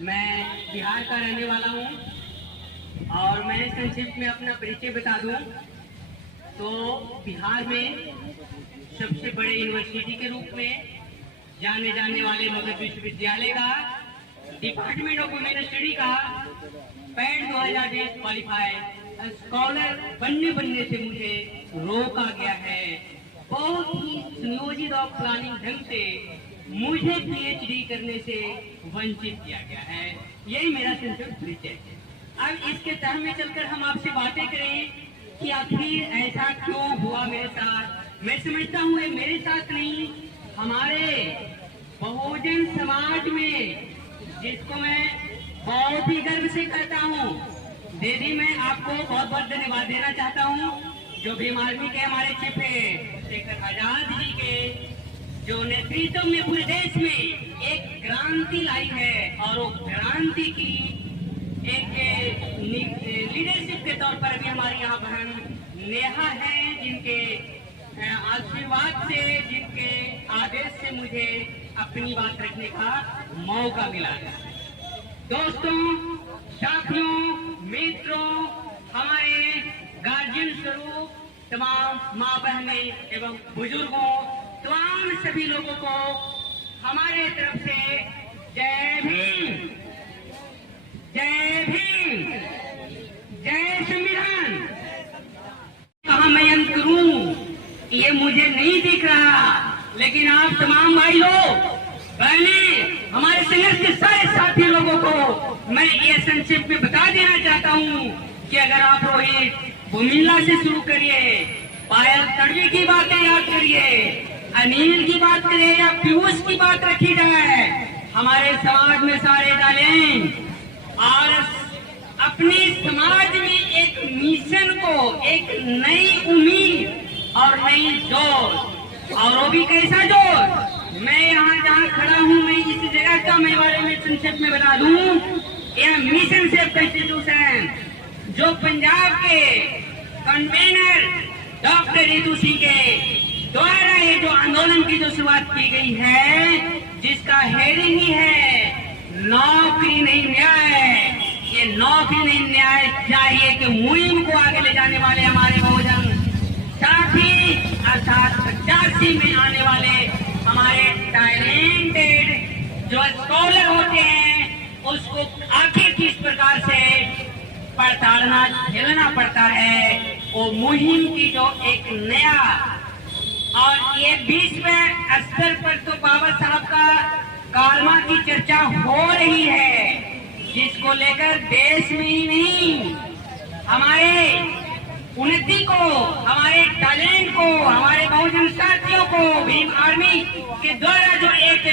मैं बिहार का रहने वाला हूँ और मैं संक्षिप्त में अपना परिचय बता दूँ तो बिहार में सबसे बड़े यूनिवर्सिटी के रूप में जाने जाने वाले मगध विश्वविद्यालय का डिपार्टमेंट ऑफ वुमेन स्टडी का पैड 2020 क्वालिफाई स्कॉलर बनने से मुझे रोका गया है। बहुत ही सुनियोजित और प्लानिंग ढंग से मुझे पीएचडी करने से वंचित किया गया है। यही मेरा संक्षिप्त परिचय है। अब इसके तह में चलकर हम आपसे बातें करें कि आखिर ऐसा क्यों हुआ मेरे साथ। मैं समझता हूँ ये मेरे साथ नहीं, हमारे बहुजन समाज में, जिसको मैं बहुत ही गर्व से कहता हूँ। दीदी, मैं आपको बहुत बहुत धन्यवाद देना चाहता हूँ जो भीम आर्मी के हमारे चीफ है शेखर आजाद जी के जो नेतृत्व में पूरे देश में एक क्रांति लाई है और वो क्रांति की एक लीडरशिप के तौर पर भी हमारी यहाँ बहन नेहा है, जिनके आशीर्वाद से, जिनके आदेश से मुझे अपनी बात रखने का मौका मिला है। दोस्तों, साथियों, मित्रों, हमारे गार्जियन स्वरूप तमाम माँ बहनें एवं बुजुर्गों, तमाम सभी लोगों को हमारे तरफ से जय भीम, जय भीम, जय संविधान। कहाँ मैं अंत करूं ये मुझे नहीं दिख रहा, लेकिन आप तमाम भाइयों बहनें, हमारे संघर्ष के सारे साथी लोगों को मैं ये संक्षिप्त में बता देना चाहता हूँ कि अगर आप रोहित भूमिला से शुरू करिए, पायल तड़वी की बातें याद करिए, अनिल की बात करिए या पीयूष की बात रखी जाए, हमारे समाज में सारे डालें और अपने समाज में एक मिशन को, एक नई उम्मीद और नई जोश, और वो भी कैसा जोश। मैं यहाँ जहाँ खड़ा हूँ, मैं इस जगह का मैं बारे में संक्षेप में बता दूँ, यह मिशन सेफ इंस्टीट्यूशन जो पंजाब के कन्वेनर डॉक्टर रितु सिंह के द्वारा ये जो आंदोलन की जो शुरुआत की गई है, जिसका हेडिंग ही है नौकरी नहीं न्याय। ये नौकरी नहीं न्याय चाहिए कि मुहिम को आगे ले जाने वाले हमारे बहुजन साथी अर्थात 85 में आने वाले हमारे टैलेंटेड जो स्कॉलर होते हैं, उसको आखिर किस प्रकार से पड़तालना झेलना पड़ता है। वो मुहिम की जो एक नया और ये विश्व स्तर पर तो बाबा साहब का कारमा की चर्चा हो रही है, जिसको लेकर देश में ही नहीं, हमारे उन्नति को, हमारे टैलेंट को, हमारे बहुजन साथियों को भीम आर्मी के द्वारा जो एक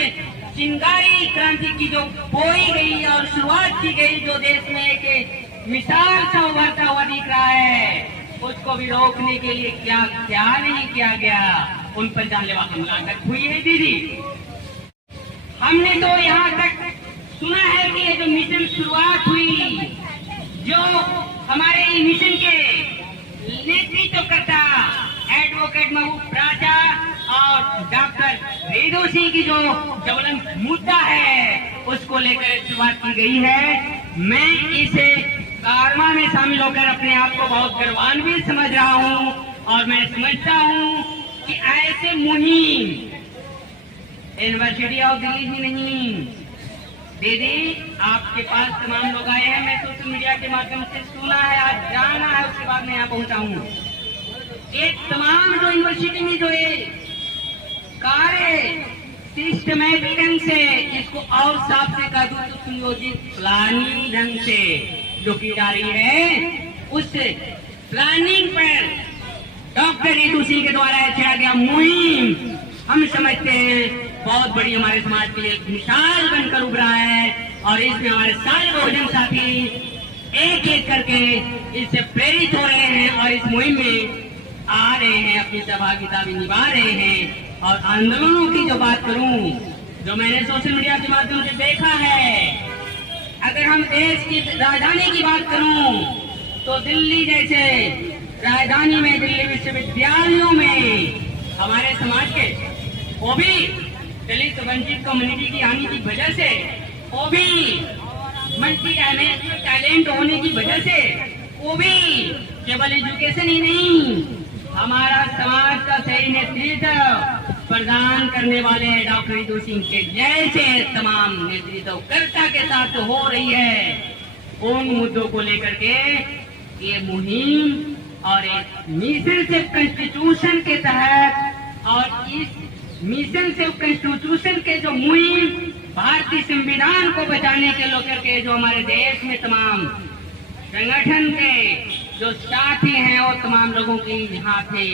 चिंगारी क्रांति की जो बोई गई और शुरुआत की गई, जो देश में एक मिसाल सा उभरता हुआ दिख रहा है, उसको भी रोकने के लिए क्या क्या नहीं किया गया। उन पर जानलेवा हमला तक हुई है। दीदी, हमने तो यहाँ तक सुना है कि ये जो मिशन शुरुआत हुई, जो हमारे मिशन के नेतृत्व करता एडवोकेट महबूब राजा और डॉक्टर रितु सिंह की जो ज्वलंत मुद्दा है, उसको लेकर शुरुआत की गई है। मैं इसे कारमा में शामिल होकर अपने आप को बहुत गर्वान्वित समझ रहा हूँ और मैं समझता हूँ कि ऐसे मुहिम यूनिवर्सिटी ऑफ दिल्ली ही नहीं, दीदी आपके पास तमाम लोग आए हैं, मैं सोशल मीडिया के माध्यम से सुना है, आज जाना है, उसके बाद मैं यहाँ पहुँचा हूँ। एक तमाम जो यूनिवर्सिटी में जो है कार्य सिस्टमैटिक ढंग से, इसको और साफ से कह दूं तो सुनियोजित प्लानिंग ढंग से जो की जा रही है, उस प्लानिंग पर डॉक्टर रितु सिंह के द्वारा किया गया मुहिम हम समझते हैं बहुत बड़ी हमारे समाज के लिए एक मिसाल बनकर उभरा है। और इसमें हमारे सारे बहुजन साथी एक एक करके इससे प्रेरित हो रहे हैं और इस मुहिम में आ रहे हैं, अपनी सहभागिता भी निभा रहे हैं। और आंदोलनों की जो बात करूं, जो मैंने सोशल मीडिया के माध्यम से देखा है, अगर हम देश की राजधानी की बात करूं तो दिल्ली जैसे राजधानी में, दिल्ली विश्वविद्यालयों में हमारे समाज के, वो भी दलित वंचित कम्युनिटी की आने की वजह से, वो भी मल्टी डायमेंशनल टैलेंट होने की वजह से, वो भी केवल एजुकेशन ही नहीं, हमारा समाज का सही नेतृत्व प्रदान करने वाले डॉक्टर रितु सिंह के जैसे तमाम नेतृत्वकर्ता के साथ जो हो रही है, उन मुद्दों को लेकर के ये मुहिम और एक मिशन से कॉन्स्टिट्यूशन के तहत, और इस मिशन से कॉन्स्टिट्यूशन के जो मुहिम भारतीय संविधान को बचाने के लेकर के जो हमारे देश में तमाम संगठन के जो साथी हैं और तमाम लोगों की यहाँ पे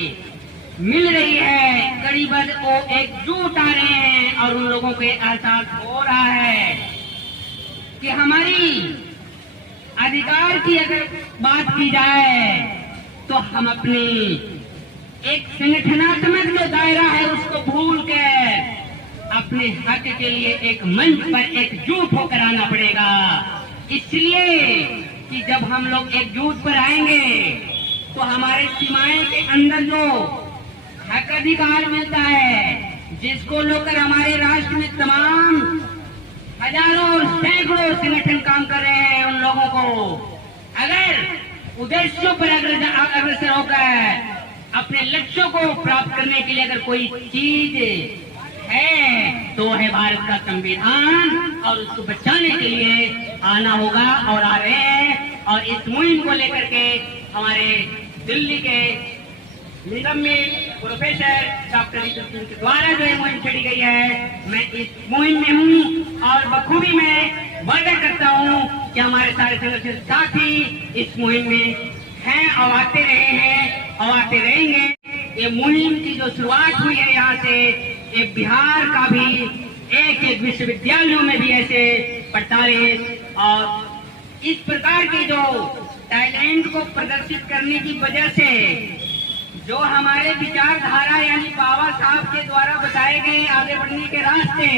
मिल रही है, करीबन वो एकजुट आ रहे हैं और उन लोगों को एहसास हो रहा है कि हमारी अधिकार की अगर बात की जाए तो हम अपनी एक संगठनात्मक जो दायरा है उसको भूल कर अपने हक के लिए एक मंच पर एकजुट होकर आना पड़ेगा। इसलिए कि जब हम लोग एकजुट पर आएंगे तो हमारे सीमाएं के अंदर जो हक अधिकार मिलता है, जिसको लेकर हमारे राष्ट्र में तमाम हजारों और सैकड़ों संगठन काम कर रहे हैं, उन लोगों को अगर उद्देश्यों पर अग्रसर होकर अपने लक्ष्यों को प्राप्त करने के लिए अगर कोई चीज है तो है भारत का संविधान, और उसको बचाने के लिए आना होगा और आ रहे हैं। और इस मुहिम को लेकर के हमारे दिल्ली के निगम में प्रोफेसर डॉक्टर रितु सिंह के द्वारा जो मुहिम छेड़ी गई है, मैं इस मुहिम में हूँ और बखूबी मैं वादा करता हूँ कि हमारे सारे संगठन साथी इस मुहिम में हैं और आते रहे हैं और आते रहेंगे। ये मुहिम की जो शुरुआत हुई है यहाँ से, ये बिहार का भी एक एक विश्वविद्यालयों में भी ऐसे 45 और इस प्रकार के जो टैलेंट को प्रदर्शित करने की वजह से जो हमारे विचारधारा यानी बाबा साहब के द्वारा बताए गए आगे बढ़ने के रास्ते,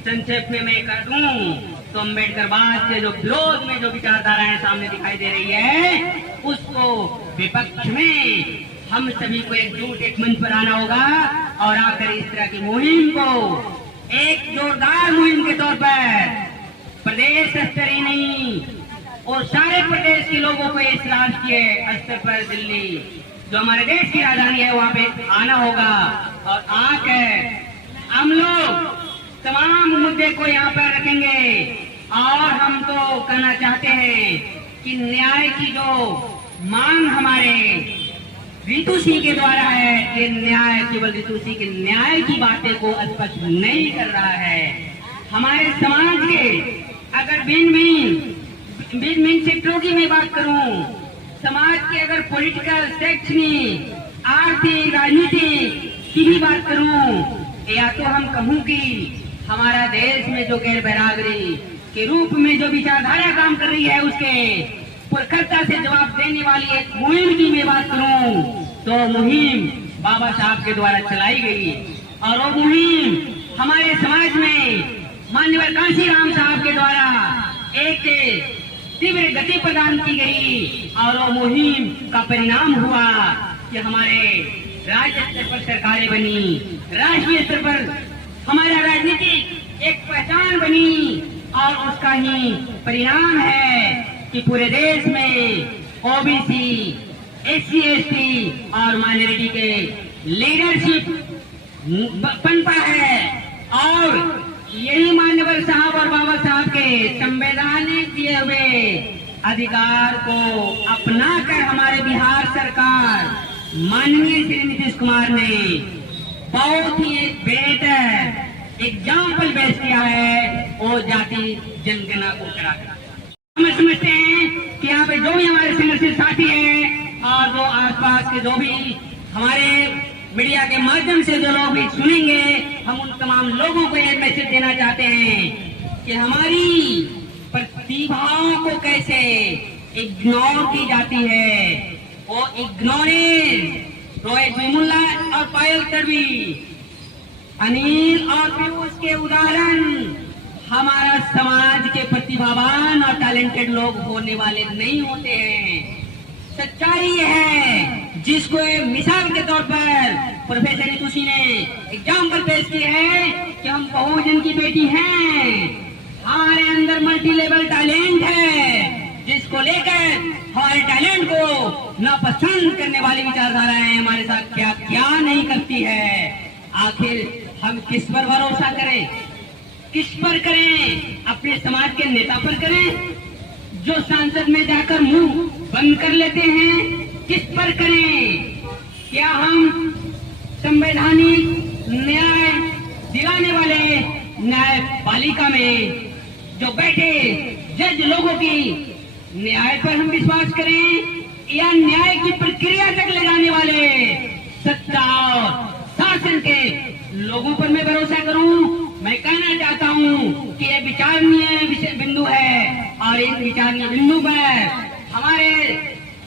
संक्षेप में मैं कर दूं तो अम्बेडकरवाद से जो विरोध में जो विचारधाराएं सामने दिखाई दे रही है, उसको विपक्ष में हम सभी को एकजुट एक मंच पर आना होगा और आकर इस तरह की मुहिम को एक जोरदार मुहिम के तौर पर प्रदेश स्तर ही नहीं और सारे प्रदेश के लोगों को इस राष्ट्रीय स्तर पर दिल्ली जो हमारे देश की राजधानी है वहाँ पे आना होगा और आकर हम लोग तमाम मुद्दे को यहाँ पर रखेंगे। और हम तो कहना चाहते हैं कि न्याय की जो मांग हमारे रितु सिंह के द्वारा है, ये न्याय केवल रितु सिंह के न्याय की बातें को स्पष्ट नहीं कर रहा है। हमारे समाज के अगर भिन्न भिन्न सेक्टरों की मैं बात करूं, समाज के अगर पॉलिटिकल, शैक्षणिक, आर्थिक, राजनीतिक की भी बात करूं, या तो हम कहूं कि हमारा देश में जो गैर बैरागरी के रूप में जो विचारधारा काम कर रही है, उसके पुरखरता से जवाब देने वाली एक मुहिम की मैं बात करूं तो मुहिम बाबा साहब के द्वारा चलाई गई और वो मुहिम हमारे समाज में माननीय कांशीराम साहब के द्वारा एक तीव्र गति प्रदान की गई और वो मुहिम का परिणाम हुआ कि हमारे राज्य स्तर पर सरकारें बनी, राष्ट्रीय स्तर पर हमारा राजनीतिक एक पहचान बनी और उसका ही परिणाम है कि पूरे देश में ओबीसी, एससी, एसटी और माइनॉरिटी के लीडरशिप पनपा है और यही मान्यवर साहब और बाबा साहब के संविधान ने दिए हुए अधिकार को अपनाकर हमारे बिहार सरकार माननीय श्री नीतीश कुमार ने बहुत ही एक बेहतर एग्जाम्पल पेश किया है वो जाति जनगणना को कराकर। हम समझते हैं कि यहाँ पे जो भी हमारे संगठित साथी हैं और जो आसपास के जो भी हमारे मीडिया के माध्यम से जो लोग भी सुनेंगे, हम उन तमाम लोगों को यह मैसेज देना चाहते हैं कि हमारी प्रतिभाओं को कैसे इग्नोर की जाती है। वो इग्नोरेंस रोहित वेमुला और पायल तडवी, अनिल और पीयूष के उदाहरण हमारा समाज के प्रतिभावान और टैलेंटेड लोग होने वाले नहीं होते हैं। सच्चाई है जिसको मिसाल के तौर पर प्रोफेसर रितु सिंह ने एग्जाम्पल पेश किया है कि हम बहुजन की बेटी हैं, हमारे अंदर मल्टी लेवल टैलेंट लेकर हमारे टैलेंट को नापसंद करने वाली विचारधाराएं हमारे साथ क्या क्या नहीं करती है। आखिर हम किस पर भरोसा करें, किस पर करें? अपने समाज के नेता पर करें जो सांसद में जाकर मुंह बंद कर लेते हैं? किस पर करें? क्या हम संवैधानिक न्याय दिलाने वाले न्यायपालिका में जो बैठे जज लोगों की न्याय पर हम विश्वास करें, या न्याय की प्रक्रिया तक ले जाने वाले सत्ता और शासन के लोगों पर मैं भरोसा करूं? मैं कहना चाहता हूं कि ये विचारणीय विषय बिंदु है और इन विचारणीय बिंदु पर हमारे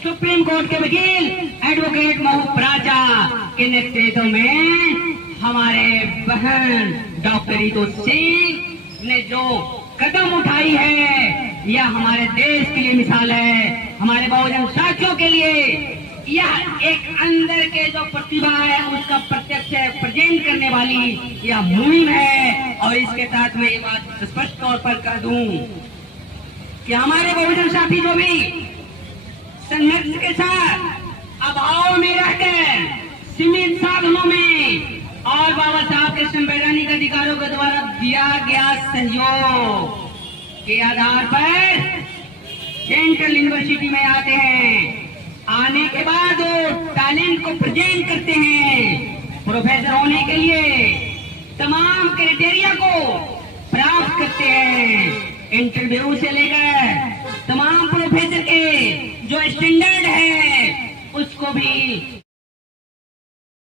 सुप्रीम कोर्ट के वकील एडवोकेट महबूब राजा के नेतृत्व में हमारे बहन डॉक्टर रितु सिंह ने जो कदम उठाई है, यह हमारे देश के लिए मिसाल है, हमारे बहुजन साथियों के लिए यह एक अंदर के जो प्रतिभा है उसका प्रत्यक्ष प्रेजेंट करने वाली यह मुहिम है। और इसके तहत मैं ये बात स्पष्ट तौर पर कह दूं कि हमारे बहुजन साथी जो भी संघर्ष के साथ अभाव में रहकर सीमित साधनों में और बाबा साहब के संवैधानिक अधिकारों के द्वारा दिया गया सहयोग के आधार पर सेंट्रल यूनिवर्सिटी में आते हैं, आने के बाद टैलेंट को प्रेजेंट करते हैं, प्रोफेसर होने के लिए तमाम क्राइटेरिया को प्राप्त करते हैं, इंटरव्यू से लेकर तमाम प्रोफेसर के जो स्टैंडर्ड है उसको भी